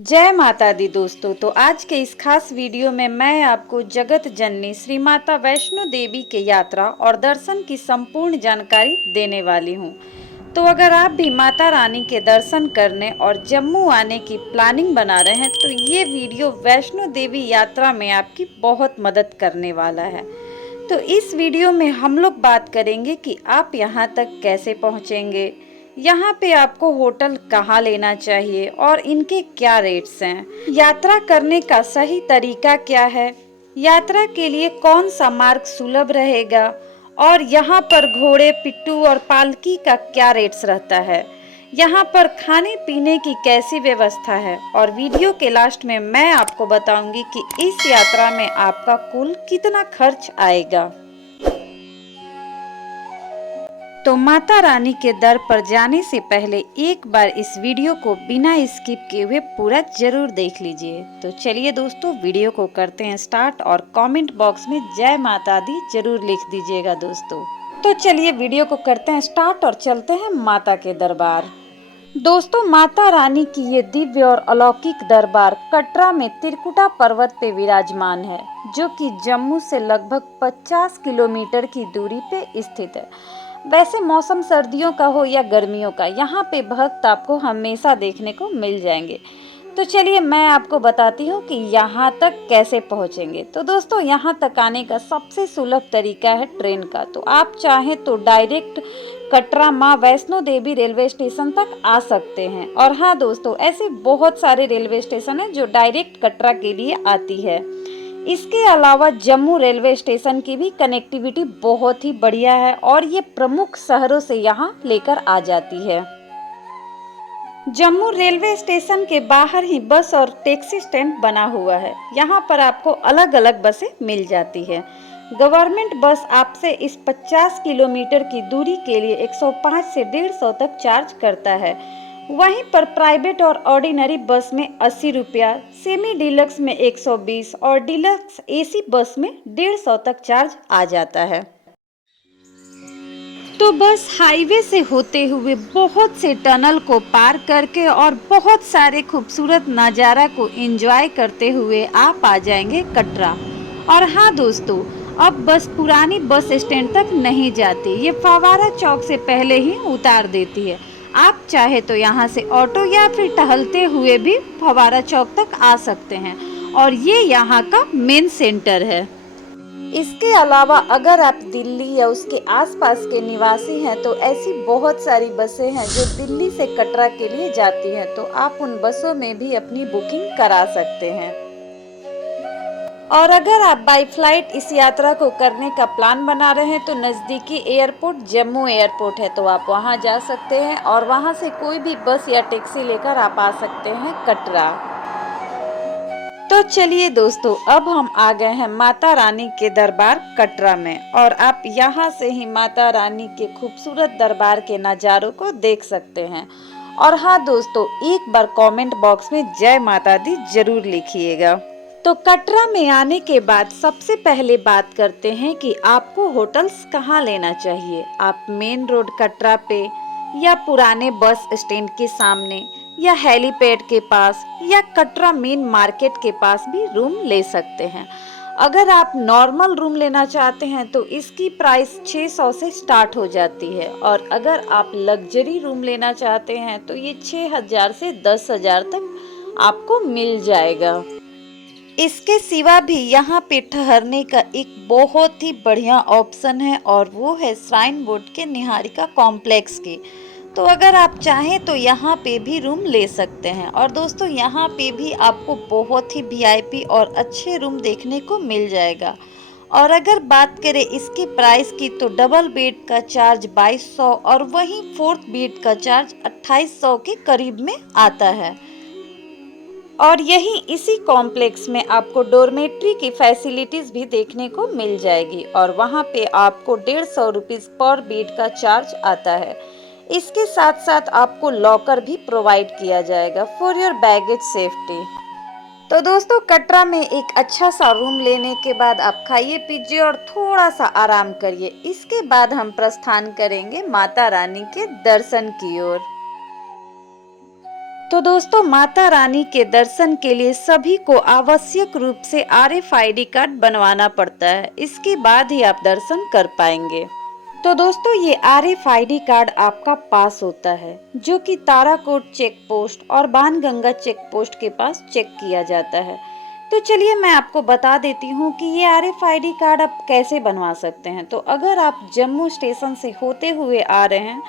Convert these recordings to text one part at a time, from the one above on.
जय माता दी दोस्तों। तो आज के इस खास वीडियो में मैं आपको जगत जननी श्री माता वैष्णो देवी के यात्रा और दर्शन की संपूर्ण जानकारी देने वाली हूँ। तो अगर आप भी माता रानी के दर्शन करने और जम्मू आने की प्लानिंग बना रहे हैं तो ये वीडियो वैष्णो देवी यात्रा में आपकी बहुत मदद करने वाला है। तो इस वीडियो में हम लोग बात करेंगे कि आप यहाँ तक कैसे पहुँचेंगे, यहाँ पे आपको होटल कहाँ लेना चाहिए और इनके क्या रेट्स हैं, यात्रा करने का सही तरीका क्या है, यात्रा के लिए कौन सा मार्ग सुलभ रहेगा और यहाँ पर घोड़े, पिट्ठू और पालकी का क्या रेट्स रहता है, यहाँ पर खाने पीने की कैसी व्यवस्था है और वीडियो के लास्ट में मैं आपको बताऊंगी कि इस यात्रा में आपका कुल कितना खर्च आएगा। तो माता रानी के दर पर जाने से पहले एक बार इस वीडियो को बिना स्किप किए हुए पूरा जरूर देख लीजिए। तो चलिए दोस्तों, वीडियो को करते हैं स्टार्ट और कमेंट बॉक्स में जय माता दी जरूर लिख दीजिएगा दोस्तों। तो चलिए वीडियो को करते हैं स्टार्ट और चलते हैं माता के दरबार। दोस्तों, माता रानी की ये दिव्य और अलौकिक दरबार कटरा में त्रिकुटा पर्वत पे विराजमान है, जो कि जम्मू से लगभग 50 किलोमीटर की दूरी पे स्थित है। वैसे मौसम सर्दियों का हो या गर्मियों का, यहाँ पे भक्त आपको हमेशा देखने को मिल जाएंगे। तो चलिए मैं आपको बताती हूँ कि यहाँ तक कैसे पहुँचेंगे। तो दोस्तों, यहाँ तक आने का सबसे सुलभ तरीका है ट्रेन का। तो आप चाहें तो डायरेक्ट कटरा माँ वैष्णो देवी रेलवे स्टेशन तक आ सकते हैं। और हाँ दोस्तों, ऐसे बहुत सारे रेलवे स्टेशन हैं जो डायरेक्ट कटरा के लिए आती है। इसके अलावा जम्मू रेलवे स्टेशन की भी कनेक्टिविटी बहुत ही बढ़िया है और ये प्रमुख शहरों से यहाँ लेकर आ जाती है। जम्मू रेलवे स्टेशन के बाहर ही बस और टैक्सी स्टैंड बना हुआ है। यहाँ पर आपको अलग अलग बसें मिल जाती है। गवर्नमेंट बस आपसे इस 50 किलोमीटर की दूरी के लिए 105 से 150 तक चार्ज करता है। वहीं पर प्राइवेट और ऑर्डिनरी बस में 80 रुपया, सेमी डिलक्स में 120 और डिलक्स एसी बस में 150 तक चार्ज आ जाता है। तो बस हाईवे से होते हुए बहुत से टनल को पार करके और बहुत सारे खूबसूरत नज़ारा को एंजॉय करते हुए आप आ जाएंगे कटरा। और हाँ दोस्तों, अब बस पुरानी बस स्टैंड तक नहीं जाती, ये फवारा चौक से पहले ही उतार देती है। आप चाहे तो यहाँ से ऑटो या फिर टहलते हुए भी फवारा चौक तक आ सकते हैं और ये यहाँ का मेन सेंटर है। इसके अलावा अगर आप दिल्ली या उसके आसपास के निवासी हैं तो ऐसी बहुत सारी बसें हैं जो दिल्ली से कटरा के लिए जाती हैं, तो आप उन बसों में भी अपनी बुकिंग करा सकते हैं। और अगर आप बाई फ्लाइट इस यात्रा को करने का प्लान बना रहे हैं तो नज़दीकी एयरपोर्ट जम्मू एयरपोर्ट है, तो आप वहां जा सकते हैं और वहां से कोई भी बस या टैक्सी लेकर आप आ सकते हैं कटरा। तो चलिए दोस्तों, अब हम आ गए हैं माता रानी के दरबार कटरा में और आप यहाँ से ही माता रानी के खूबसूरत दरबार के नज़ारों को देख सकते हैं। और हाँ दोस्तों, एक बार कमेंट बॉक्स में जय माता दी जरूर लिखिएगा। तो कटरा में आने के बाद सबसे पहले बात करते हैं कि आपको होटल्स कहाँ लेना चाहिए। आप मेन रोड कटरा पे या पुराने बस स्टैंड के सामने या हेलीपैड के पास या कटरा मेन मार्केट के पास भी रूम ले सकते हैं। अगर आप नॉर्मल रूम लेना चाहते हैं तो इसकी प्राइस 600 से स्टार्ट हो जाती है और अगर आप लग्जरी रूम लेना चाहते हैं तो ये 6000 से 10,000 तक आपको मिल जाएगा। इसके सिवा भी यहाँ पे ठहरने का एक बहुत ही बढ़िया ऑप्शन है और वो है श्राइन बोर्ड के निहारिका कॉम्प्लेक्स के। तो अगर आप चाहें तो यहाँ पे भी रूम ले सकते हैं और दोस्तों यहाँ पे भी आपको बहुत ही वीआईपी और अच्छे रूम देखने को मिल जाएगा। और अगर बात करें इसके प्राइस की तो डबल बेड का चार्ज 2200 और वहीं फोर्थ बेड का चार्ज 2800 के करीब में आता है। और यही इसी कॉम्प्लेक्स में आपको डॉर्मेट्री की फैसिलिटीज भी देखने को मिल जाएगी और वहाँ पे आपको 150 रुपीज पर बेड का चार्ज आता है। इसके साथ साथ आपको लॉकर भी प्रोवाइड किया जाएगा फॉर योर बैगेज सेफ्टी। तो दोस्तों, कटरा में एक अच्छा सा रूम लेने के बाद आप खाइए पीजिए और थोड़ा सा आराम करिए। इसके बाद हम प्रस्थान करेंगे माता रानी के दर्शन की ओर। तो दोस्तों, माता रानी के दर्शन के लिए सभी को आवश्यक रूप से RFID कार्ड बनवाना पड़ता है। इसके बाद ही आप दर्शन कर पाएंगे। तो दोस्तों, ये RFID कार्ड आपका पास होता है, जो कि ताराकोट चेक पोस्ट और बाणगंगा चेक पोस्ट के पास चेक किया जाता है। तो चलिए मैं आपको बता देती हूँ कि ये RFID कार्ड आप कैसे बनवा सकते हैं। तो अगर आप जम्मू स्टेशन से होते हुए आ रहे हैं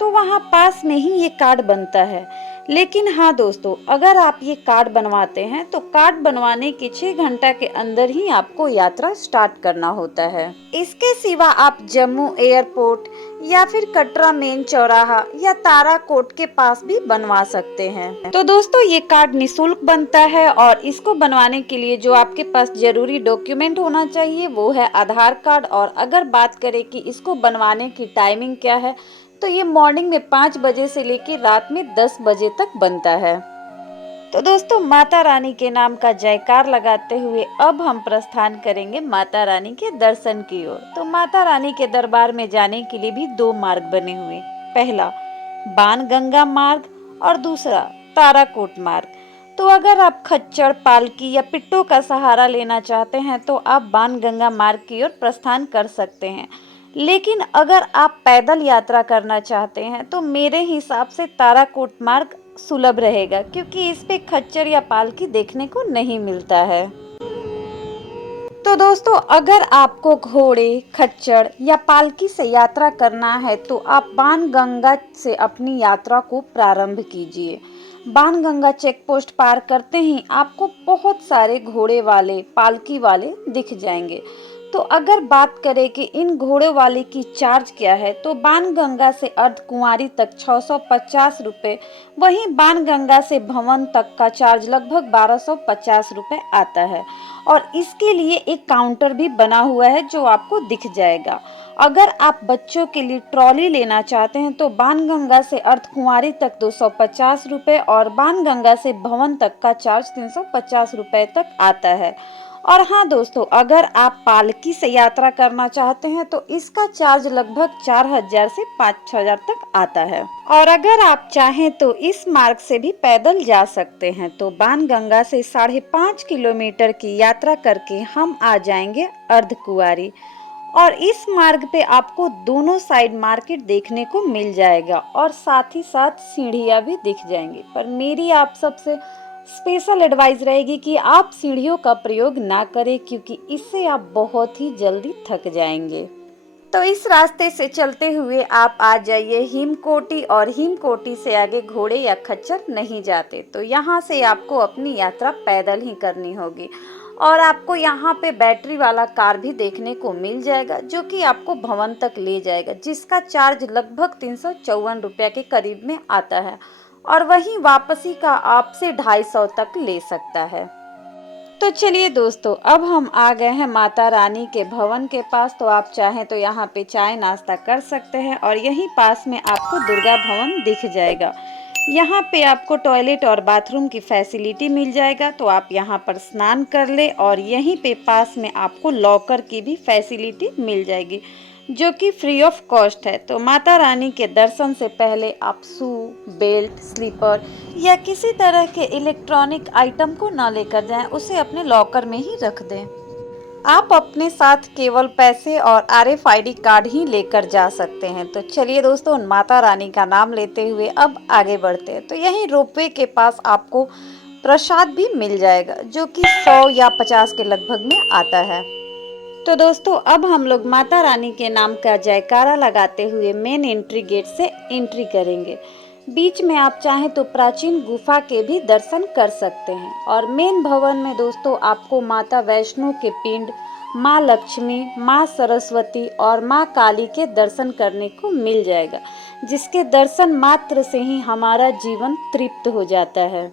तो वहाँ पास में ही ये कार्ड बनता है। लेकिन हाँ दोस्तों, अगर आप ये कार्ड बनवाते हैं तो कार्ड बनवाने के 6 घंटा के अंदर ही आपको यात्रा स्टार्ट करना होता है। इसके सिवा आप जम्मू एयरपोर्ट या फिर कटरा मेन चौराहा या ताराकोट के पास भी बनवा सकते हैं। तो दोस्तों, ये कार्ड निःशुल्क बनता है और इसको बनवाने के लिए जो आपके पास जरूरी डॉक्यूमेंट होना चाहिए वो है आधार कार्ड। और अगर बात करें कि इसको बनवाने की टाइमिंग क्या है, तो ये मॉर्निंग में 5 बजे से लेकर रात में 10 बजे तक बनता है। तो दोस्तों, माता रानी के नाम का जयकार लगाते हुए अब हम प्रस्थान करेंगे माता रानी के दर्शन की ओर। तो माता रानी के दरबार में जाने के लिए भी 2 मार्ग बने हुए, पहला बाणगंगा मार्ग और दूसरा ताराकोट मार्ग। तो अगर आप खच्चर, पालकी या पिट्टो का सहारा लेना चाहते हैं तो आप बाणगंगा मार्ग की ओर प्रस्थान कर सकते हैं। लेकिन अगर आप पैदल यात्रा करना चाहते हैं तो मेरे हिसाब से ताराकोट मार्ग सुलभ रहेगा, क्योंकि इस पे खच्चर या पालकी देखने को नहीं मिलता है। तो दोस्तों, अगर आपको घोड़े, खच्चर या पालकी से यात्रा करना है तो आप बाणगंगा से अपनी यात्रा को प्रारंभ कीजिए। बाणगंगा चेक पोस्ट पार करते ही आपको बहुत सारे घोड़े वाले, पालकी वाले दिख जाएंगे। तो अगर बात करें कि इन घोड़े वाले की चार्ज क्या है, तो बाणगंगा से अर्धकुंवारी तक 650 रुपये, वहीं बाणगंगा से भवन तक का चार्ज लगभग 1250 रुपये आता है। और इसके लिए एक काउंटर भी बना हुआ है जो आपको दिख जाएगा। अगर आप बच्चों के लिए ट्रॉली लेना चाहते हैं तो बाणगंगा से अर्धकुंवारी तक 250 रुपये और बाणगंगा से भवन तक का चार्ज 350 रुपये तक आता है। और हाँ दोस्तों, अगर आप पालकी से यात्रा करना चाहते हैं तो इसका चार्ज लगभग 4000 से 5000 तक आता है। और अगर आप चाहें तो इस मार्ग से भी पैदल जा सकते हैं। तो बाणगंगा से 5.5 किलोमीटर की यात्रा करके हम आ जाएंगे अर्धकुंवारी। और इस मार्ग पे आपको दोनों साइड मार्केट देखने को मिल जाएगा और साथ ही साथ सीढ़ियाँ भी दिख जाएंगी। पर मेरी आप सबसे स्पेशल एडवाइस रहेगी कि आप सीढ़ियों का प्रयोग ना करें, क्योंकि इससे आप बहुत ही जल्दी थक जाएंगे। तो इस रास्ते से चलते हुए आप आ जाइए हिमकोटी, और हिमकोटी से आगे घोड़े या खच्चर नहीं जाते। तो यहाँ से आपको अपनी यात्रा पैदल ही करनी होगी। और आपको यहाँ पे बैटरी वाला कार भी देखने को मिल जाएगा, जो कि आपको भवन तक ले जाएगा, जिसका चार्ज लगभग 354 रुपये के करीब में आता है। और वहीं वापसी का आपसे 250 तक ले सकता है। तो चलिए दोस्तों, अब हम आ गए हैं माता रानी के भवन के पास। तो आप चाहें तो यहाँ पे चाय नाश्ता कर सकते हैं और यहीं पास में आपको दुर्गा भवन दिख जाएगा। यहाँ पे आपको टॉयलेट और बाथरूम की फैसिलिटी मिल जाएगा, तो आप यहाँ पर स्नान कर ले। और यहीं पे पास में आपको लॉकर की भी फैसिलिटी मिल जाएगी, जो कि फ्री ऑफ कॉस्ट है। तो माता रानी के दर्शन से पहले आप शू, बेल्ट, स्लीपर या किसी तरह के इलेक्ट्रॉनिक आइटम को ना लेकर जाएं, उसे अपने लॉकर में ही रख दें। आप अपने साथ केवल पैसे और RFID कार्ड ही लेकर जा सकते हैं। तो चलिए दोस्तों, माता रानी का नाम लेते हुए अब आगे बढ़ते हैं। तो यहीं रोपवे के पास आपको प्रसाद भी मिल जाएगा, जो कि 100 या 50 के लगभग में आता है। तो दोस्तों, अब हम लोग माता रानी के नाम का जयकारा लगाते हुए मेन एंट्री गेट से एंट्री करेंगे। बीच में आप चाहें तो प्राचीन गुफा के भी दर्शन कर सकते हैं। और मेन भवन में दोस्तों आपको माता वैष्णो के पिंड, माँ लक्ष्मी, माँ सरस्वती और माँ काली के दर्शन करने को मिल जाएगा, जिसके दर्शन मात्र से ही हमारा जीवन तृप्त हो जाता है।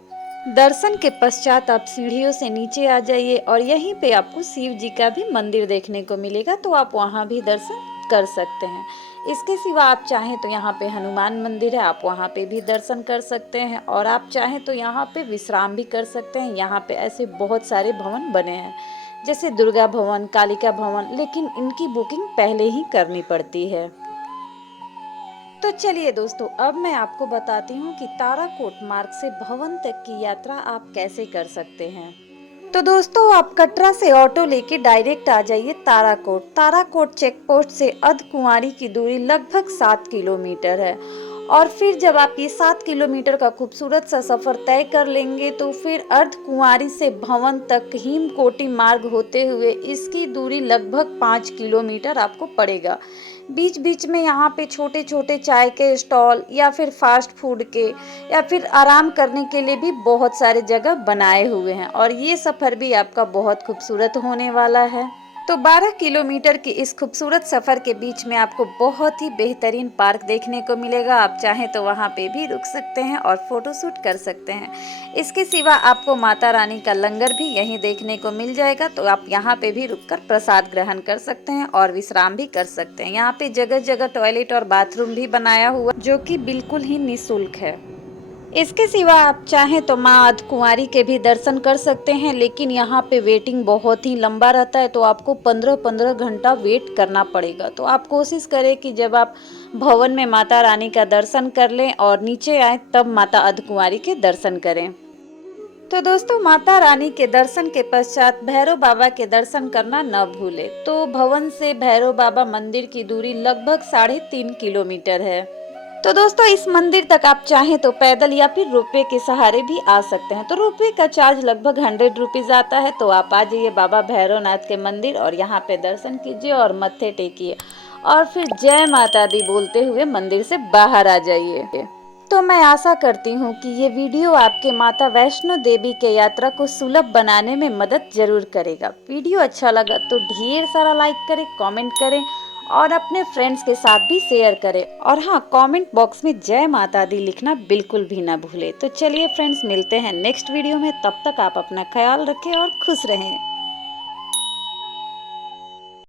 दर्शन के पश्चात आप सीढ़ियों से नीचे आ जाइए और यहीं पे आपको शिव जी का भी मंदिर देखने को मिलेगा, तो आप वहाँ भी दर्शन कर सकते हैं। इसके सिवा आप चाहें तो यहाँ पे हनुमान मंदिर है, आप वहाँ पे भी दर्शन कर सकते हैं। और आप चाहें तो यहाँ पे विश्राम भी कर सकते हैं। यहाँ पे ऐसे बहुत सारे भवन बने हैं, जैसे दुर्गा भवन, कालिका भवन, लेकिन इनकी बुकिंग पहले ही करनी पड़ती है। तो चलिए दोस्तों, अब मैं आपको बताती हूँ कि ताराकोट मार्ग से भवन तक की यात्रा आप कैसे कर सकते हैं। तो दोस्तों, आप कटरा से ऑटो लेके डायरेक्ट आ जाइए ताराकोट। ताराकोट चेक पोस्ट से अर्धकुंवारी की दूरी लगभग 7 किलोमीटर है। और फिर जब आप ये 7 किलोमीटर का खूबसूरत सा सफर तय कर लेंगे तो फिर अर्धकुंवारी से भवन तक हिमकोटी मार्ग होते हुए इसकी दूरी लगभग 5 किलोमीटर आपको पड़ेगा। बीच बीच में यहाँ पे छोटे छोटे चाय के स्टॉल या फिर फास्ट फूड के या फिर आराम करने के लिए भी बहुत सारे जगह बनाए हुए हैं और ये सफ़र भी आपका बहुत खूबसूरत होने वाला है। तो 12 किलोमीटर की इस खूबसूरत सफ़र के बीच में आपको बहुत ही बेहतरीन पार्क देखने को मिलेगा। आप चाहें तो वहाँ पे भी रुक सकते हैं और फोटो शूट कर सकते हैं। इसके सिवा आपको माता रानी का लंगर भी यहीं देखने को मिल जाएगा, तो आप यहाँ पे भी रुककर प्रसाद ग्रहण कर सकते हैं और विश्राम भी कर सकते हैं। यहाँ पे जगह जगह टॉयलेट और बाथरूम भी बनाया हुआ जो कि बिल्कुल ही निःशुल्क है। इसके सिवा आप चाहें तो माँ अर्धकुंवारी के भी दर्शन कर सकते हैं, लेकिन यहाँ पे वेटिंग बहुत ही लंबा रहता है, तो आपको 15-15 घंटा वेट करना पड़ेगा। तो आप कोशिश करें कि जब आप भवन में माता रानी का दर्शन कर लें और नीचे आए तब माता अर्धकुंवारी के दर्शन करें। तो दोस्तों, माता रानी के दर्शन के पश्चात भैरव बाबा के दर्शन करना न भूलें। तो भवन से भैरव बाबा मंदिर की दूरी लगभग 3.5 किलोमीटर है। तो दोस्तों, इस मंदिर तक आप चाहें तो पैदल या फिर रोपवे के सहारे भी आ सकते हैं। तो रोपवे का चार्ज लगभग 100 रुपीज आता है। तो आप आ जाइए बाबा भैरवनाथ के मंदिर और यहाँ पे दर्शन कीजिए और मत्थे टेकिए और फिर जय माता दी बोलते हुए मंदिर से बाहर आ जाइए। तो मैं आशा करती हूँ कि ये वीडियो आपके माता वैष्णो देवी के यात्रा को सुलभ बनाने में मदद जरूर करेगा। वीडियो अच्छा लगा तो ढेर सारा लाइक करें, कमेंट करें और अपने फ्रेंड्स के साथ भी शेयर करें। और हाँ, कमेंट बॉक्स में जय माता दी लिखना बिल्कुल भी ना भूलें। तो चलिए फ्रेंड्स, मिलते हैं नेक्स्ट वीडियो में। तब तक आप अपना ख्याल रखें और खुश रहें।